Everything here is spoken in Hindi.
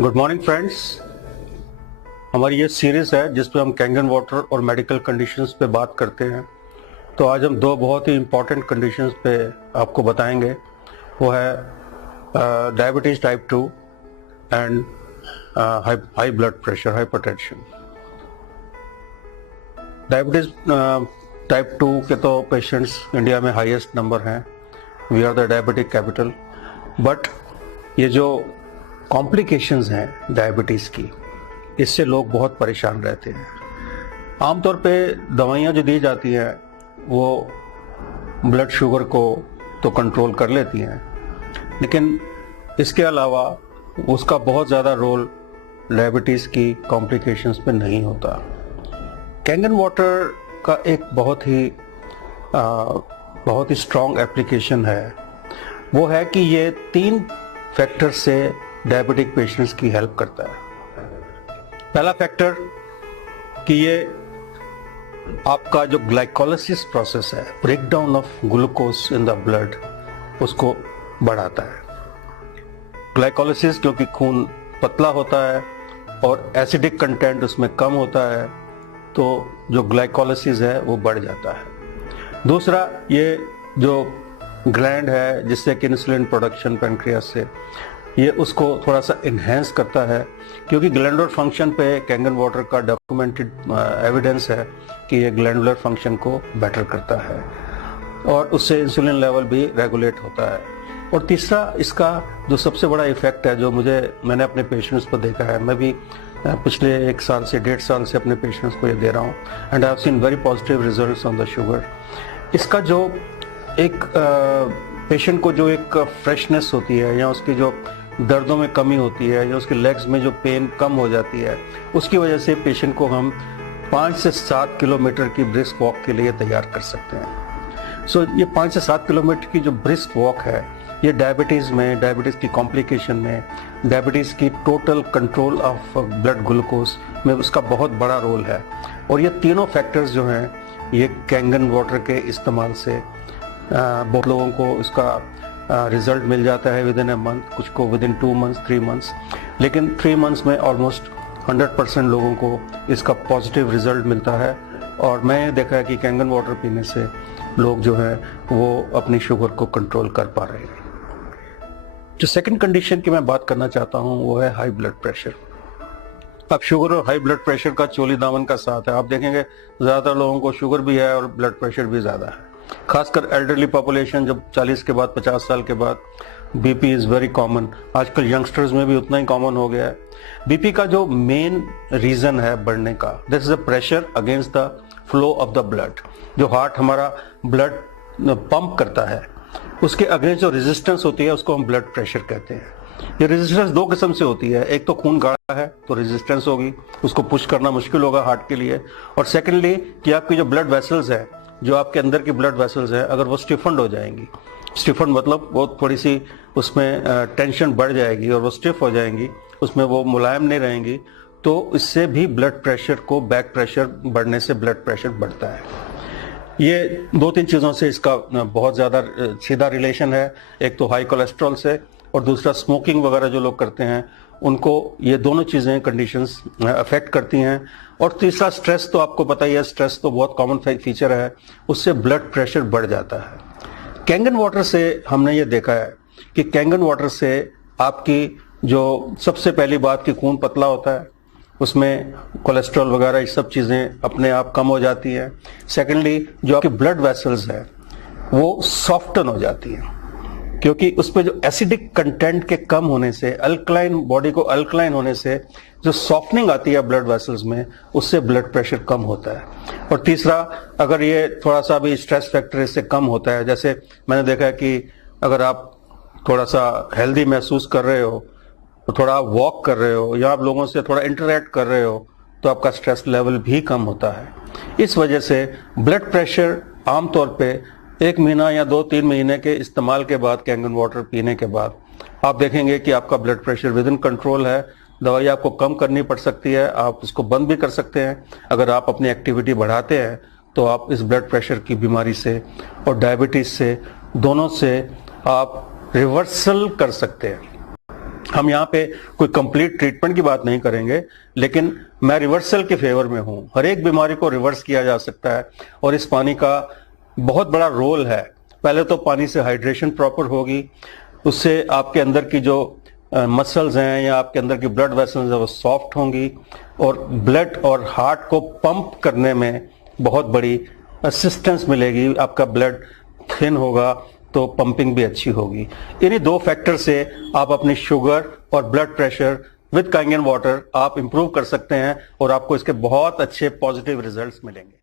Good morning friends. हमारी ये सीरीज़ है जिस पे हम कैंगन वाटर और मेडिकल कंडीशंस पे बात करते हैं। तो आज हम दो बहुत ही इम्पॉर्टेंट कंडीशंस पे आपको बताएंगे। वो है diabetes type 2 and high blood pressure, hypertension. Diabetes type 2 के तो पेशेंट्स इंडिया में हाईएस्ट नंबर हैं। We are the diabetic capital. But ये जो कॉम्प्लिकेशंस हैं डायबिटीज़ की, इससे लोग बहुत परेशान रहते हैं। आमतौर पे दवाइयाँ जो दी जाती हैं वो ब्लड शुगर को तो कंट्रोल कर लेती हैं, लेकिन इसके अलावा उसका बहुत ज़्यादा रोल डायबिटीज़ की कॉम्प्लिकेशंस पे नहीं होता। कैंगन वाटर का एक बहुत ही स्ट्रॉन्ग एप्लीकेशन है। वो है कि ये 3 फैक्टर से डायबिटिक पेशेंट्स की हेल्प करता है। पहला फैक्टर कि ये आपका जो ग्लाइकोलिसिस प्रोसेस है, break down of glucose in the blood, उसको बढ़ाता है। ग्लाइकोलिसिस क्योंकि खून पतला होता है और एसिडिक कंटेंट उसमें कम होता है, तो जो ग्लाइकोलिसिस है वो बढ़ जाता है। दूसरा, ये जो ग्लैंड है जिससे कि इंसुलिन प्रोडक्शन पैनक्रियास से, ये उसको थोड़ा सा इन्हेंस करता है, क्योंकि ग्लैंडुलर फंक्शन पे कैंगन वाटर का डॉक्यूमेंटेड एविडेंस है कि ये ग्लैंडुलर फंक्शन को बेटर करता है और उससे इंसुलिन लेवल भी रेगुलेट होता है। और तीसरा, इसका जो सबसे बड़ा इफेक्ट है जो मैंने अपने पेशेंट्स पर देखा है, मैं भी पिछले 1 साल से 1.5 साल से अपने पेशेंट्स को ये दे रहा हूँ, and I have seen very positive results on the sugar. इसका जो एक पेशेंट को जो एक फ्रेशनेस होती है, या उसकी जो दर्दों में कमी होती है, या उसके लेग्स में जो पेन कम हो जाती है, उसकी वजह से पेशेंट को हम 5 से 7 किलोमीटर की ब्रिस्क वॉक के लिए तैयार कर सकते हैं। सो ये 5 से 7 किलोमीटर की जो ब्रिस्क वॉक है, ये डायबिटीज़ की कॉम्प्लिकेशन में, डायबिटीज़ की total control of blood glucose में उसका बहुत बड़ा रोल है। और ये तीनों फैक्टर्स जो हैं, ये कैंगन वाटर के इस्तेमाल से बहुत लोगों को इसका रिजल्ट मिल जाता है विद इन अ मंथ, कुछ को विद इन 2 मंथ्स, 3 मंथ्स, लेकिन 3 मंथ्स में ऑलमोस्ट 100% लोगों को इसका पॉजिटिव रिजल्ट मिलता है। और मैं देखा है कि कैंगन वाटर पीने से लोग जो है वो अपनी शुगर को कंट्रोल कर पा रहे हैं। जो सेकंड कंडीशन की मैं बात करना चाहता हूँ वो है हाई ब्लड प्रेशर। अब शुगर और हाई ब्लड प्रेशर का चोली दामन का साथ है। आप देखेंगे ज़्यादातर लोगों को शुगर भी है और ब्लड प्रेशर भी ज़्यादा है, खासकर एल्डरली पॉपुलेशन। जब 40 के बाद, 50 साल के बाद बीपी इज़ वेरी कॉमन। आजकल यंगस्टर्स में भी उतना ही कॉमन हो गया है। बीपी का जो मेन रीज़न है बढ़ने का, this is the pressure against the flow of the blood. जो हार्ट हमारा ब्लड पंप करता है, उसके अगेंस्ट जो रेजिस्टेंस होती है उसको हम ब्लड प्रेशर कहते हैं। ये रेजिस्टेंस 2 किस्म से होती है। एक तो खून गाढ़ा है तो रेजिस्टेंस होगी, उसको पुश करना मुश्किल होगा हार्ट के लिए। और सेकेंडली कि आपकी जो ब्लड वेसल्स है, जो आपके अंदर की ब्लड वेसल्स है, अगर वो स्टिफन्ड हो जाएंगी, स्टिफन्ड मतलब वो थोड़ी सी उसमें टेंशन बढ़ जाएगी और वो स्टिफ हो जाएंगी, उसमें वो मुलायम नहीं रहेंगी, तो इससे भी ब्लड प्रेशर को, बैक प्रेशर बढ़ने से ब्लड प्रेशर बढ़ता है। ये 2-3 चीज़ों से इसका बहुत ज़्यादा सीधा रिलेशन है। एक तो हाई कोलेस्ट्रॉल से, और दूसरा स्मोकिंग वगैरह जो लोग करते हैं उनको ये दोनों चीज़ें, कंडीशंस अफेक्ट करती हैं। और तीसरा, स्ट्रेस तो आपको पता ही है, स्ट्रेस तो बहुत कॉमन फीचर है, उससे ब्लड प्रेशर बढ़ जाता है। कैंगन वाटर से हमने ये देखा है कि कैंगन वाटर से आपकी जो सबसे पहली बात कि खून पतला होता है, उसमें कोलेस्ट्रॉल वगैरह ये सब चीज़ें अपने आप कम हो जाती हैं। सेकेंडली, जो आपकी ब्लड वेसल्स है वो सॉफ्टन हो जाती हैं, क्योंकि उस पर जो एसिडिक कंटेंट के कम होने से, अल्कलाइन, बॉडी को अल्कलाइन होने से जो सॉफ्टनिंग आती है ब्लड वेसल्स में, उससे ब्लड प्रेशर कम होता है। और तीसरा, अगर ये थोड़ा सा भी स्ट्रेस फैक्टर इससे कम होता है, जैसे मैंने देखा है कि अगर आप थोड़ा सा हेल्दी महसूस कर रहे हो, तो थोड़ा आप वॉक कर रहे हो, या आप लोगों से थोड़ा इंटरेक्ट कर रहे हो, तो आपका स्ट्रेस लेवल भी कम होता है। इस वजह से ब्लड प्रेशर आमतौर पे 1 महीना या 2-3 महीने के इस्तेमाल के बाद, कैंगन वाटर पीने के बाद, आप देखेंगे कि आपका blood pressure with in control है। दवाई आपको कम करनी पड़ सकती है, आप उसको बंद भी कर सकते हैं। अगर आप अपनी एक्टिविटी बढ़ाते हैं तो आप इस ब्लड प्रेशर की बीमारी से और डायबिटीज़ से, दोनों से आप रिवर्सल कर सकते हैं। हम यहाँ पे कोई कंप्लीट ट्रीटमेंट की बात नहीं करेंगे, लेकिन मैं रिवर्सल के फेवर में हूँ। हर एक बीमारी को रिवर्स किया जा सकता है और इस पानी का बहुत बड़ा रोल है। पहले तो पानी से हाइड्रेशन प्रॉपर होगी, उससे आपके अंदर की जो मसल्स हैं या आपके अंदर की ब्लड वेसल्स हैं वो सॉफ्ट होंगी और ब्लड और हार्ट को पंप करने में बहुत बड़ी असिस्टेंस मिलेगी। आपका ब्लड थिन होगा तो पंपिंग भी अच्छी होगी। इन्हीं 2 फैक्टर से आप अपनी शुगर और ब्लड प्रेशर विद कांगेन वाटर आप इंप्रूव कर सकते हैं और आपको इसके बहुत अच्छे पॉजिटिव रिजल्ट्स मिलेंगे।